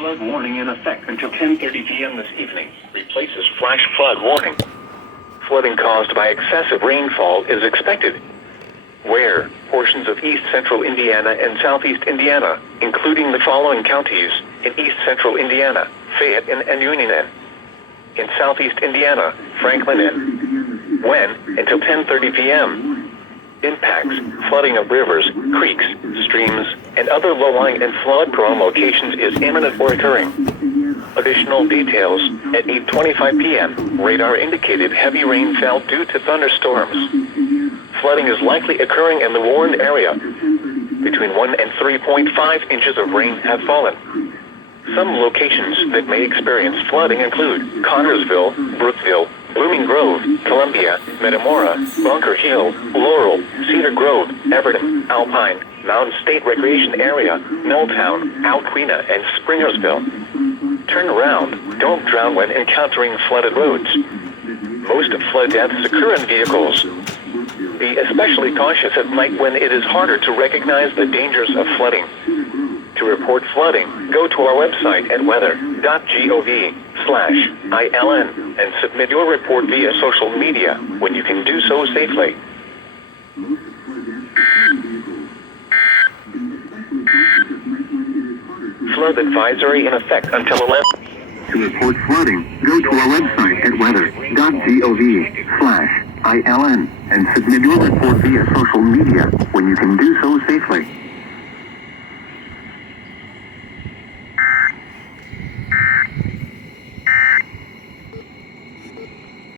flood warning in effect until 10:30 p.m. this evening. Replaces flash flood warning. Flooding caused by excessive rainfall is expected. Where portions of east central Indiana and southeast Indiana, including the following counties: in east central Indiana, Fayette and Union N. In southeast Indiana, Franklin N. When until 10:30 p.m. Impacts: flooding of rivers, creeks, streams, and other low-lying and flood-prone locations is imminent or occurring. Additional details: at 8:25 p.m., radar indicated heavy rain fell due to thunderstorms. Flooding is likely occurring in the warned area. Between 1 and 3.5 inches of rain have fallen. Some locations that may experience flooding include Connorsville, Brookville, Blooming Grove, Columbia, Metamora, Bunker Hill, Laurel, Cedar Grove, Everton, Alpine, Mountain State Recreation Area, Milltown, Alquina, and Springersville. Turn around. Don't drown when encountering flooded roads. Most flood deaths occur in vehicles. Be especially cautious at night when it is harder to recognize the dangers of flooding. To report flooding, go to our website at weather.gov/ILN and submit your report via social media when you can do so safely. Flood advisory in effect until 11. To report flooding, go to our website at weather.gov/ILN and submit your report via social media when you can do so safely.